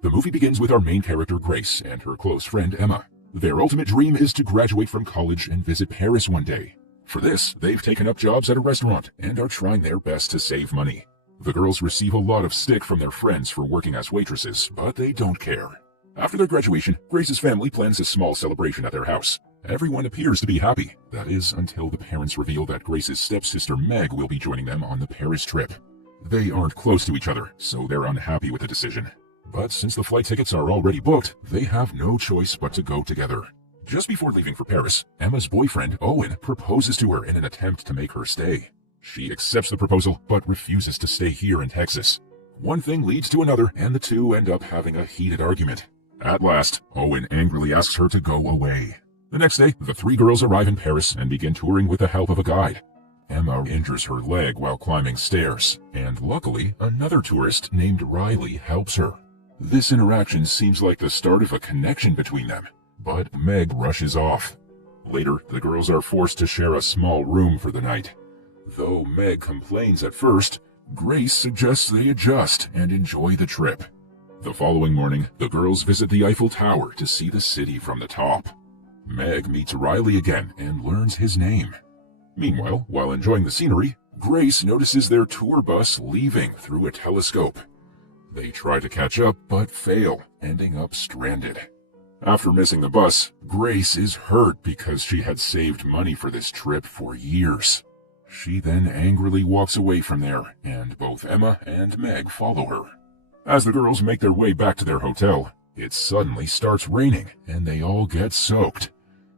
The movie begins with our main character Grace and her close friend Emma. Their ultimate dream is to graduate from college and visit Paris one day. For this, they've taken up jobs at a restaurant and are trying their best to save money. The girls receive a lot of stick from their friends for working as waitresses, but they don't care. After their graduation, Grace's family plans a small celebration at their house. Everyone appears to be happy. That is, until the parents reveal that Grace's stepsister Meg will be joining them on the Paris trip. They aren't close to each other, so they're unhappy with the decision. But since the flight tickets are already booked, they have no choice but to go together. Just before leaving for Paris, Emma's boyfriend, Owen, proposes to her in an attempt to make her stay. She accepts the proposal, but refuses to stay here in Texas. One thing leads to another, and the two end up having a heated argument. At last, Owen angrily asks her to go away. The next day, the three girls arrive in Paris and begin touring with the help of a guide. Emma injures her leg while climbing stairs, and luckily, another tourist named Riley helps her. This interaction seems like the start of a connection between them, but Meg rushes off. Later, the girls are forced to share a small room for the night. Though Meg complains at first, Grace suggests they adjust and enjoy the trip. The following morning, the girls visit the Eiffel Tower to see the city from the top. Meg meets Riley again and learns his name. Meanwhile, while enjoying the scenery, Grace notices their tour bus leaving through a telescope. They try to catch up, but fail, ending up stranded. After missing the bus, Grace is hurt because she had saved money for this trip for years. She then angrily walks away from there, and both Emma and Meg follow her. As the girls make their way back to their hotel, it suddenly starts raining, and they all get soaked.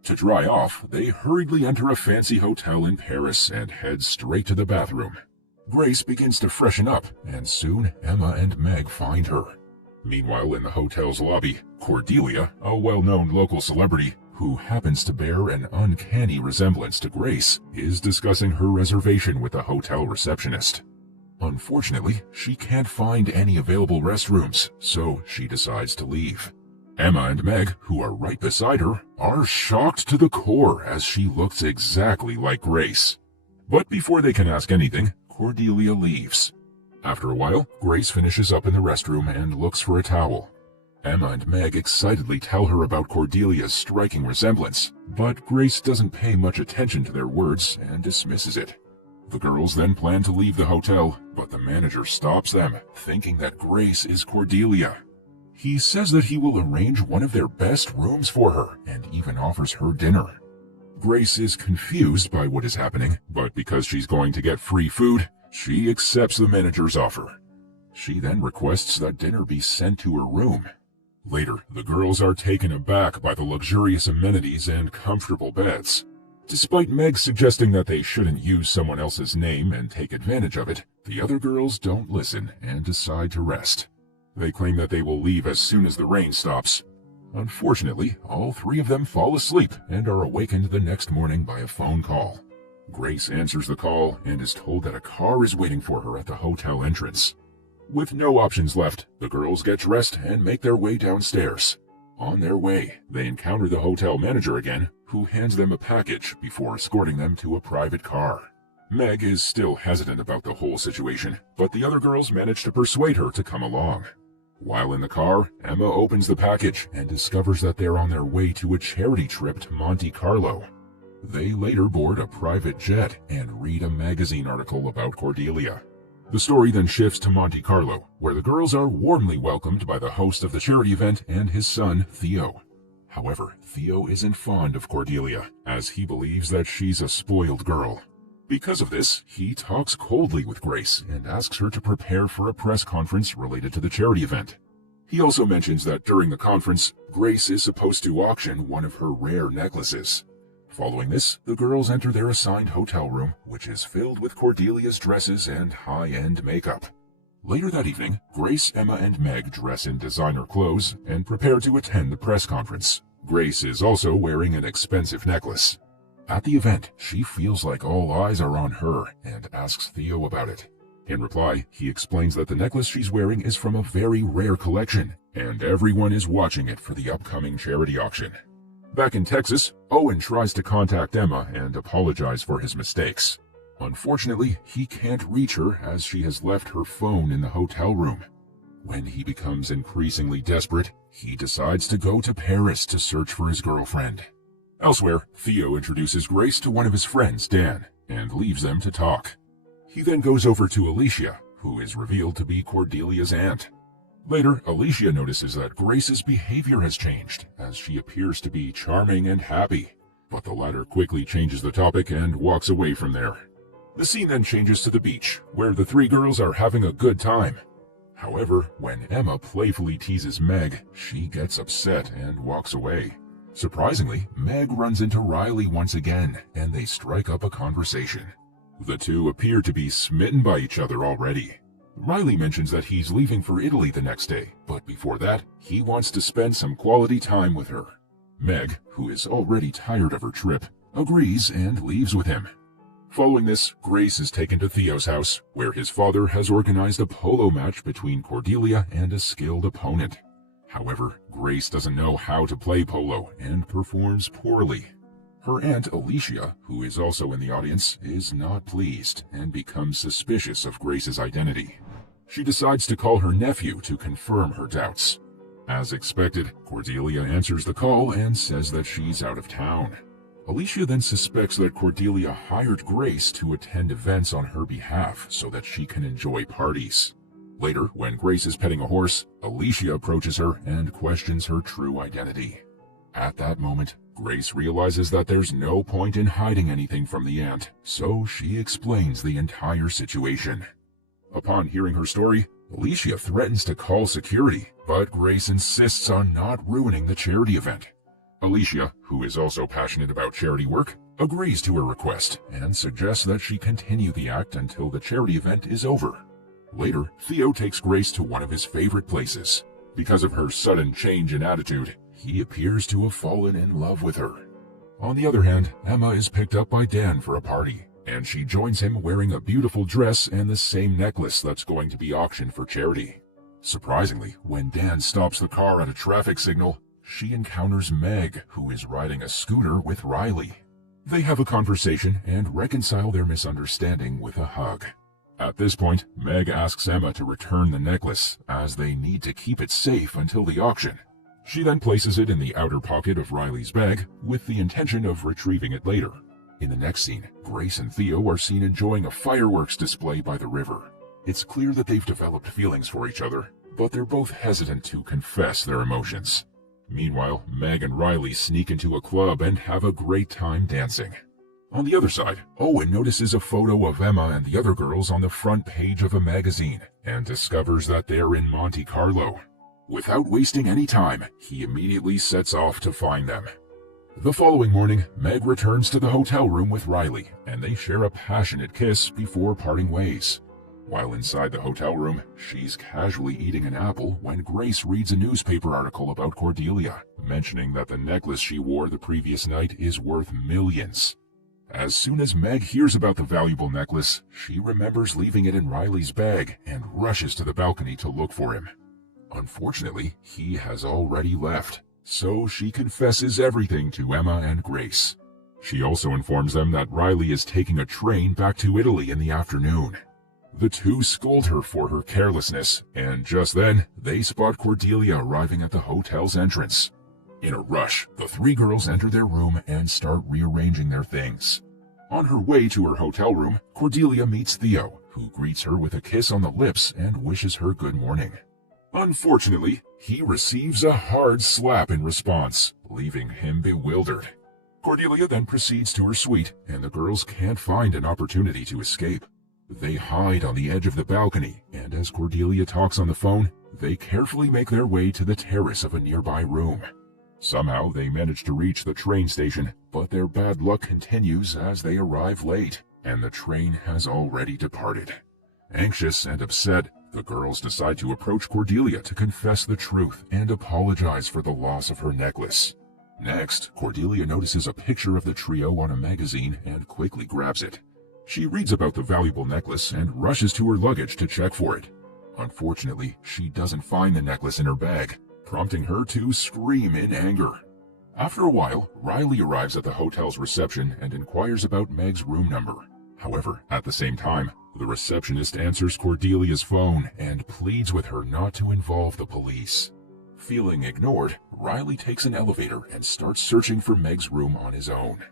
To dry off, they hurriedly enter a fancy hotel in Paris and head straight to the bathroom. Grace begins to freshen up, and soon Emma and Meg find her. Meanwhile, in the hotel's lobby, Cordelia, a well-known local celebrity who happens to bear an uncanny resemblance to Grace, is discussing her reservation with the hotel receptionist. Unfortunately, she can't find any available restrooms, so she decides to leave. Emma and Meg, who are right beside her, are shocked to the core as she looks exactly like Grace. But before they can ask anything, Cordelia leaves. After a while, Grace finishes up in the restroom and looks for a towel. Emma and Meg excitedly tell her about Cordelia's striking resemblance, but Grace doesn't pay much attention to their words and dismisses it. The girls then plan to leave the hotel, but the manager stops them, thinking that Grace is Cordelia. He says that he will arrange one of their best rooms for her and even offers her dinner. Grace is confused by what is happening, but because she's going to get free food, she accepts the manager's offer. She then requests that dinner be sent to her room. Later, the girls are taken aback by the luxurious amenities and comfortable beds. Despite Meg suggesting that they shouldn't use someone else's name and take advantage of it, the other girls don't listen and decide to rest. They claim that they will leave as soon as the rain stops. Unfortunately, all three of them fall asleep and are awakened the next morning by a phone call. Grace answers the call and is told that a car is waiting for her at the hotel entrance. With no options left, the girls get dressed and make their way downstairs. On their way, they encounter the hotel manager again, who hands them a package before escorting them to a private car. Meg is still hesitant about the whole situation, but the other girls manage to persuade her to come along. While in the car, Emma opens the package and discovers that they're on their way to a charity trip to Monte Carlo. They later board a private jet and read a magazine article about Cordelia. The story then shifts to Monte Carlo, where the girls are warmly welcomed by the host of the charity event and his son, Theo. However, Theo isn't fond of Cordelia, as he believes that she's a spoiled girl. Because of this, he talks coldly with Grace and asks her to prepare for a press conference related to the charity event. He also mentions that during the conference, Grace is supposed to auction one of her rare necklaces. Following this, the girls enter their assigned hotel room, which is filled with Cordelia's dresses and high-end makeup. Later that evening, Grace, Emma, and Meg dress in designer clothes and prepare to attend the press conference. Grace is also wearing an expensive necklace. At the event, she feels like all eyes are on her and asks Theo about it. In reply, he explains that the necklace she's wearing is from a very rare collection, and everyone is watching it for the upcoming charity auction. Back in Texas, Owen tries to contact Emma and apologize for his mistakes. Unfortunately, he can't reach her as she has left her phone in the hotel room. when he becomes increasingly desperate, he decides to go to Paris to search for his girlfriend. Elsewhere, Theo introduces Grace to one of his friends, Dan, and leaves them to talk. He then goes over to Alicia, who is revealed to be Cordelia's aunt. Later, Alicia notices that Grace's behavior has changed, as she appears to be charming and happy, but the latter quickly changes the topic and walks away from there. The scene then changes to the beach, where the three girls are having a good time. However, when Emma playfully teases Meg, she gets upset and walks away. Surprisingly, Meg runs into Riley once again, and they strike up a conversation. The two appear to be smitten by each other already. Riley mentions that he's leaving for Italy the next day, but before that, he wants to spend some quality time with her. Meg, who is already tired of her trip, agrees and leaves with him. Following this, Grace is taken to Theo's house, where his father has organized a polo match between Cordelia and a skilled opponent. However, Grace doesn't know how to play polo and performs poorly. Her aunt Alicia, who is also in the audience, is not pleased and becomes suspicious of Grace's identity. She decides to call her nephew to confirm her doubts. As expected, Cordelia answers the call and says that she's out of town. Alicia then suspects that Cordelia hired Grace to attend events on her behalf so that she can enjoy parties. Later, when Grace is petting a horse, Alicia approaches her and questions her true identity. At that moment, Grace realizes that there's no point in hiding anything from the aunt, so she explains the entire situation. Upon hearing her story, Alicia threatens to call security, but Grace insists on not ruining the charity event. Alicia, who is also passionate about charity work, agrees to her request and suggests that she continue the act until the charity event is over. Later, Theo takes Grace to one of his favorite places. Because of her sudden change in attitude, he appears to have fallen in love with her. On the other hand, Emma is picked up by Dan for a party, and she joins him wearing a beautiful dress and the same necklace that's going to be auctioned for charity. Surprisingly, when Dan stops the car at a traffic signal, she encounters Meg, who is riding a scooter with Riley. They have a conversation and reconcile their misunderstanding with a hug. At this point, Meg asks Emma to return the necklace, as they need to keep it safe until the auction. She then places it in the outer pocket of Riley's bag, with the intention of retrieving it later. In the next scene, Grace and Theo are seen enjoying a fireworks display by the river. It's clear that they've developed feelings for each other, but they're both hesitant to confess their emotions. Meanwhile, Meg and Riley sneak into a club and have a great time dancing. On the other side, Owen notices a photo of Emma and the other girls on the front page of a magazine and discovers that they're in Monte Carlo. Without wasting any time, he immediately sets off to find them. The following morning, Meg returns to the hotel room with Riley, and they share a passionate kiss before parting ways. While inside the hotel room, she's casually eating an apple when Grace reads a newspaper article about Cordelia, mentioning that the necklace she wore the previous night is worth millions. As soon as Meg hears about the valuable necklace, she remembers leaving it in Riley's bag and rushes to the balcony to look for him. Unfortunately, he has already left, so she confesses everything to Emma and Grace. She also informs them that Riley is taking a train back to Italy in the afternoon. The two scold her for her carelessness, and just then, they spot Cordelia arriving at the hotel's entrance. In a rush, the three girls enter their room and start rearranging their things. On her way to her hotel room, Cordelia meets Theo, who greets her with a kiss on the lips and wishes her good morning. Unfortunately, he receives a hard slap in response, leaving him bewildered. Cordelia then proceeds to her suite, and the girls can't find an opportunity to escape. They hide on the edge of the balcony, and as Cordelia talks on the phone, they carefully make their way to the terrace of a nearby room. Somehow they manage to reach the train station, but their bad luck continues as they arrive late, and the train has already departed. Anxious and upset, the girls decide to approach Cordelia to confess the truth and apologize for the loss of her necklace. Next, Cordelia notices a picture of the trio on a magazine and quickly grabs it. She reads about the valuable necklace and rushes to her luggage to check for it. Unfortunately, she doesn't find the necklace in her bag, prompting her to scream in anger. After a while, Riley arrives at the hotel's reception and inquires about Meg's room number. However, at the same time, The receptionist answers Cordelia's phone and pleads with her not to involve the police. Feeling ignored, Riley takes an elevator and starts searching for Meg's room on his own.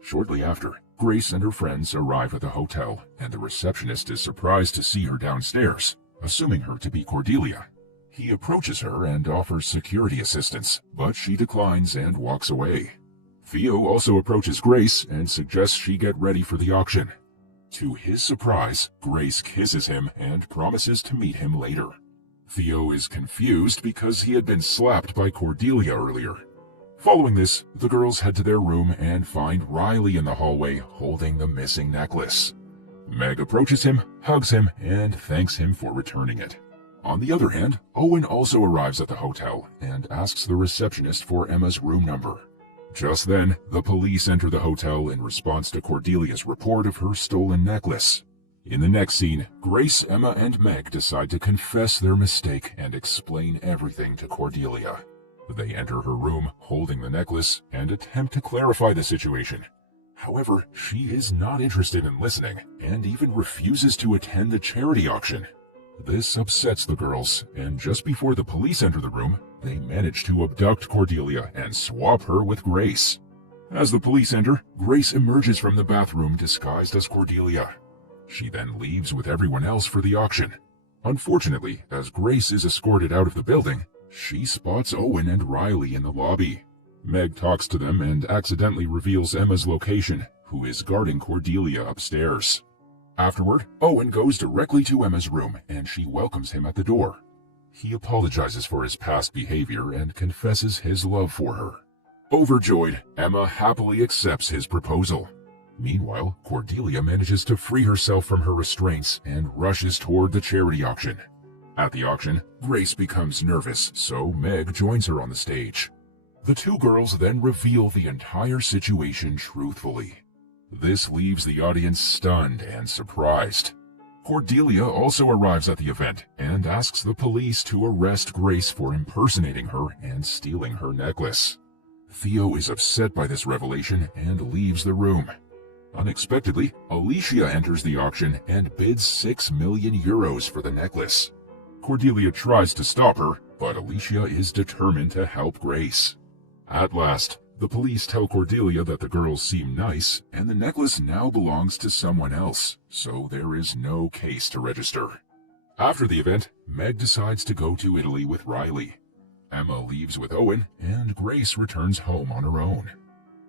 Shortly after, Grace and her friends arrive at the hotel, and the receptionist is surprised to see her downstairs, assuming her to be Cordelia. He approaches her and offers security assistance, but she declines and walks away. Theo also approaches Grace and suggests she get ready for the auction. To his surprise, Grace kisses him and promises to meet him later. Theo is confused because he had been slapped by Cordelia earlier. Following this, the girls head to their room and find Riley in the hallway holding the missing necklace. Meg approaches him, hugs him, and thanks him for returning it. On the other hand, Owen also arrives at the hotel and asks the receptionist for Emma's room number. Just then, the police enter the hotel in response to Cordelia's report of her stolen necklace. In the next scene, Grace, Emma, and Meg decide to confess their mistake and explain everything to Cordelia. They enter her room holding the necklace and attempt to clarify the situation. However, she is not interested in listening and even refuses to attend the charity auction. This upsets the girls, and just before the police enter the room, they manage to abduct Cordelia and swap her with Grace. As the police enter, Grace emerges from the bathroom disguised as Cordelia. She then leaves with everyone else for the auction. Unfortunately, as Grace is escorted out of the building, she spots Owen and Riley in the lobby. Meg talks to them and accidentally reveals Emma's location, who is guarding Cordelia upstairs. Afterward, Owen goes directly to Emma's room and she welcomes him at the door. He apologizes for his past behavior and confesses his love for her. Overjoyed, Emma happily accepts his proposal. Meanwhile, Cordelia manages to free herself from her restraints and rushes toward the charity auction. At the auction, Grace becomes nervous, so Meg joins her on the stage. The two girls then reveal the entire situation truthfully. This leaves the audience stunned and surprised. Cordelia also arrives at the event and asks the police to arrest Grace for impersonating her and stealing her necklace. Theo is upset by this revelation and leaves the room. Unexpectedly, Alicia enters the auction and bids 6 million euros for the necklace. Cordelia tries to stop her, but Alicia is determined to help Grace. At last, the police tell Cordelia that the girls seem nice, and the necklace now belongs to someone else, so there is no case to register. After the event, Meg decides to go to Italy with Riley. Emma leaves with Owen, and Grace returns home on her own.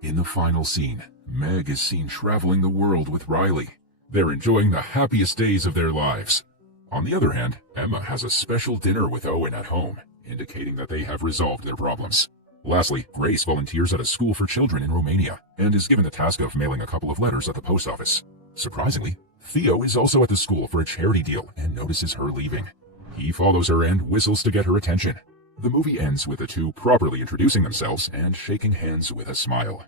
In the final scene, Meg is seen traveling the world with Riley. They're enjoying the happiest days of their lives. On the other hand, Emma has a special dinner with Owen at home, indicating that they have resolved their problems. Lastly, Grace volunteers at a school for children in Romania, and is given the task of mailing a couple of letters at the post office. Surprisingly, Theo is also at the school for a charity deal and notices her leaving. He follows her and whistles to get her attention. The movie ends with the two properly introducing themselves and shaking hands with a smile.